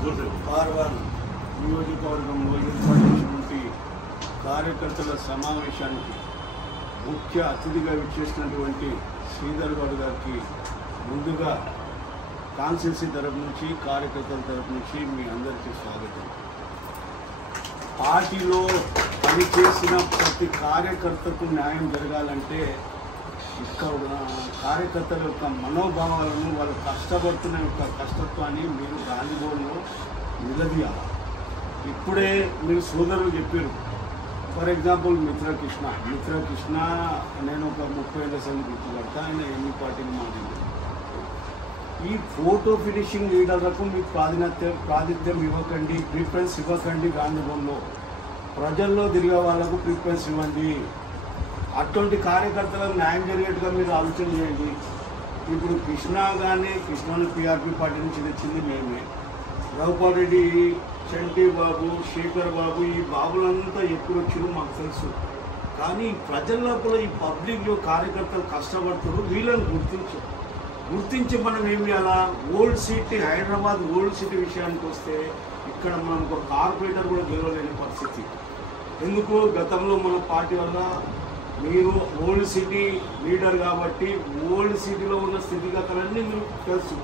కార్వాన్ నియోజకవర్గంలో ఏర్పడినటువంటి కార్యకర్తల సమావేశానికి ముఖ్య అతిథిగా విచ్చేసినటువంటి శ్రీధర్ గౌడ్ గారికి ముందుగా కాన్స్టిట్యున్సీ తరపు నుంచి కార్యకర్తల తరపు నుంచి మీ అందరికీ స్వాగతం. పార్టీలో పనిచేసిన ప్రతి కార్యకర్తకు న్యాయం జరగాలంటే ఇక్కడ కార్యకర్తల యొక్క మనోభావాలను వాళ్ళు కష్టపడుతున్న యొక్క కష్టత్వాన్ని మీరు గాంధీభవన్లో నిలదీయాలి. ఇప్పుడే మీరు సోదరులు చెప్పారు. ఫర్ ఎగ్జాంపుల్ మిత్ర కృష్ణ నేను ఒక 30 ఏళ్ళ సంది గుర్తుపడతా. ఆయన ఎన్ని పార్టీని మాట్లాడారు. ఈ ఫోటో ఫినిషింగ్ లీడర్లకు మీకు ప్రాతినిధ్యం ఇవ్వకండి, ప్రిఫరెన్స్ ఇవ్వకండి. గాంధీభవన్లో ప్రజల్లో తిరిగే వాళ్ళకు ప్రిఫరెన్స్ ఇవ్వండి. అటువంటి కార్యకర్తలకు న్యాయం జరిగేట్టుగా మీరు ఆలోచన చేయండి. ఇప్పుడు కృష్ణను పీఆర్పీ పార్టీ నుంచి తెచ్చింది మేమే. రఘుపాల్ రెడ్డి, చంటి బాబు, శేఖర్ బాబు, ఈ బాబులంతా ఎప్పుడు వచ్చినో మాకు తెలుసు. కానీ ప్రజల్లో కూడా ఈ పబ్లిక్లో కార్యకర్తలు కష్టపడుతున్నారు. వీళ్ళని గుర్తించి మనం ఏం చేయాలా? Old city, Hyderabad old city విషయానికి వస్తే ఇక్కడ మనకు ఒక కార్పొరేటర్ కూడా గెలవలేని పరిస్థితి. ఎందుకు? గతంలో మన పార్టీ వల్ల మీరు ఓల్డ్ సిటీ లీడర్ కాబట్టి ఓల్డ్ సిటీలో ఉన్న స్థితిగతులన్నీ మీరు తెలుసు.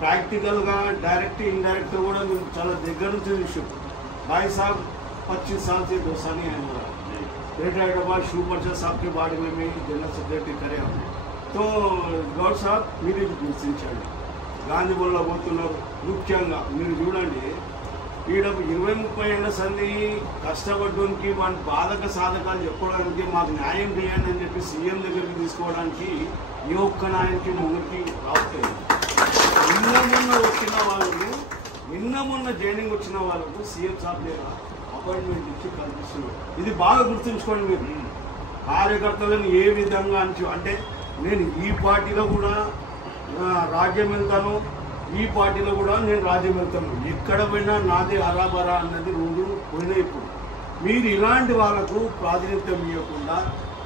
ప్రాక్టికల్గా డైరెక్ట్ ఇండైరెక్ట్గా కూడా మీరు చాలా దగ్గర నుంచి చూసారు. भाई साहब 25 साल से दोस्तानी है हमारा. ग्रेटर हैदराबाद शू पर्चा साहब के बारे में मैं जनरल सेक्रेटरी करे हमने. तो గౌడ్ సాబ్ మీరు ఇది గుర్తించండి. గాంధీభవన్లో పోతున్నారు. ముఖ్యంగా మీరు చూడండి, ఈడ 20-30 ఏళ్ళ సంది కష్టపడడానికి వాటి బాధక సాధకాలు చెప్పుకోవడానికి మాకు న్యాయం చేయండి అని చెప్పి సీఎం దగ్గరికి తీసుకోవడానికి ఏ ఒక్క నాయకుకి ముందుకి రావుతాయి. నిన్న మొన్న జైనింగ్ వచ్చిన వాళ్ళకు సీఎం సాబ్ దగ్గర అపాయింట్మెంట్ ఇచ్చి కల్పిస్తున్నారు. ఇది బాగా గుర్తుంచుకోండి. మీరు కార్యకర్తలను ఏ విధంగా అంటే నేను ఈ పార్టీలో కూడా రాజ్యం వెళ్తాను, ఈ పార్టీలో కూడా నేను రాజ్యం వెళ్తాను. ఎక్కడ పోయినా నాదే అరాబరా అన్నది రోజు పోయినా. ఇప్పుడు మీరు ఇలాంటి వాళ్ళకు ప్రాతినిధ్యం ఇవ్వకుండా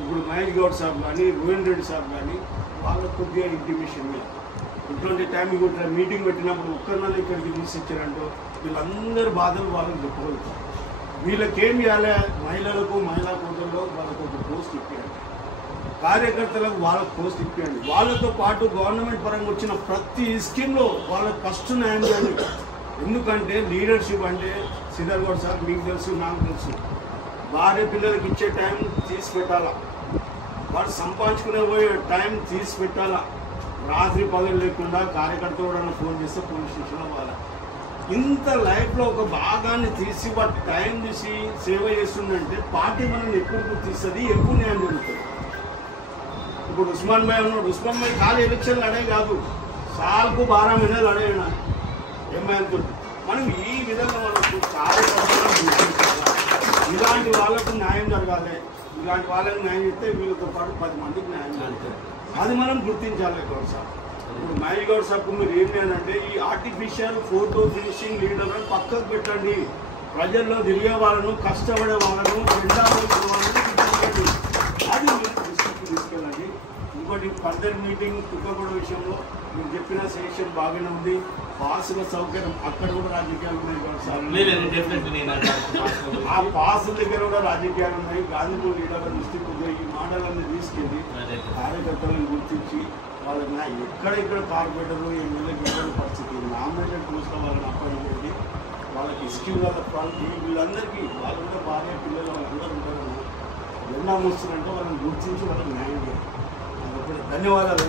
ఇప్పుడు మహేష్ గౌడ్ సాబ్ కానీ, రోహిన్ రెడ్డి సాబ్ కానీ వాళ్ళకు కొద్దిగా ఇంటిమేషన్ ఇటువంటి టైం కూడా మీటింగ్ పెట్టినప్పుడు ఒక్కరినాళ్ళు ఇక్కడికి తీసుకొచ్చారంటూ వీళ్ళందరి బాధలు వాళ్ళకి చెప్పగలుగుతారు. వీళ్ళకేం చేయాలి? మహిళా కోటల్లో వాళ్ళకు ఒక పోస్ట్ ఇప్పించండి. కార్యకర్తలకు వాళ్ళకు పోస్ట్ ఇప్పించండి. వాళ్ళతో పాటు గవర్నమెంట్ పరంగా వచ్చిన ప్రతి స్కీమ్లో వాళ్ళకి ఫస్ట్ న్యాయం చేయాలి. ఎందుకంటే లీడర్షిప్ అంటే శ్రీధర్ గౌడ్ సార్ మీకు తెలుసు, నాకు తెలుసు. భార్య పిల్లలకి ఇచ్చే టైం తీసి పెట్టాలా, వాడు సంపాదించుకునే పోయే టైం తీసి పెట్టాలా. రాత్రి పగలు లేకుండా కార్యకర్త కూడా ఫోన్ చేస్తే పోలీస్ స్టేషన్లో వాళ్ళ ఇంత లైఫ్లో ఒక భాగాన్ని తీసి వాటి టైం తీసి సేవ చేస్తుందంటే పార్టీ మనం ఎప్పుడు గుర్తిస్తుంది, ఎప్పుడు న్యాయం జరుగుతుంది. ఇప్పుడు ఉస్మాన్ భాయ్ ఉన్నాడు. ఉస్మాన్ భాయ్ ఖాళీ ఎలక్షన్లు అడే కాదు, సాల్కు 12 మహిళలు అడేనా ఏమైంది. మనం ఈ విధంగా మనకు కార్యకర్తలు ఇలాంటి వాళ్ళకు న్యాయం జరగాలి. ఇలాంటి వాళ్ళకి న్యాయం చేస్తే వీళ్ళతో పాటు 10 మందికి న్యాయం జరుగుతుంది. అది మనం గుర్తించాలి. గౌడ్ సాబ్ ఇప్పుడు మహేష్ గౌడ్ సాబ్కు మీరు ఏమి అంటే ఈ ఆర్టిఫిషియల్ ఫోటో ఫినిషింగ్ లీడర్ అని పక్కకు పెట్టండి. ప్రజల్లో తిరిగే వాళ్ళను, కష్టపడే వాళ్ళను, జెండా వేసిన వాళ్ళని గుర్తించండి. అది మీరు దృష్టికి తీసుకెళ్ళండి. ఇంకోటి ఫర్దర్ మీటింగ్ తుక్కగూడ విషయంలో మీరు చెప్పిన సెషన్ బాగానే ఉంది. పాసుల సౌకర్యం అక్కడ కూడా రాజకీయాలు ఉన్నాయి. గౌడ్ సాబ్ ఆ పాసుల దగ్గర కూడా రాజకీయాలు ఉన్నాయి. గాంధీభవన్ లీడర్ల దృష్టికి కొద్దిగా ఈ మాటలన్నీ తీసుకెళ్ళి కార్యకర్తలను గుర్తించి వాళ్ళకి ఎక్కడెక్కడ కార్పొరేటర్లు ఎమ్మెల్యే గెలవని పరిస్థితి నామినేటెడ్ పోస్ట్లో వాళ్ళని అపాయింట్ వాళ్ళకి స్కీమ్ వీళ్ళందరికీ వాళ్ళు కూడా భార్య పిల్లలు వాళ్ళందరూ ఉంటారు. ఎన్నో వస్తున్నారంటే వాళ్ళని గుర్తించి వాళ్ళకి న్యాయం చేయాలి. ధన్యవాదాలు.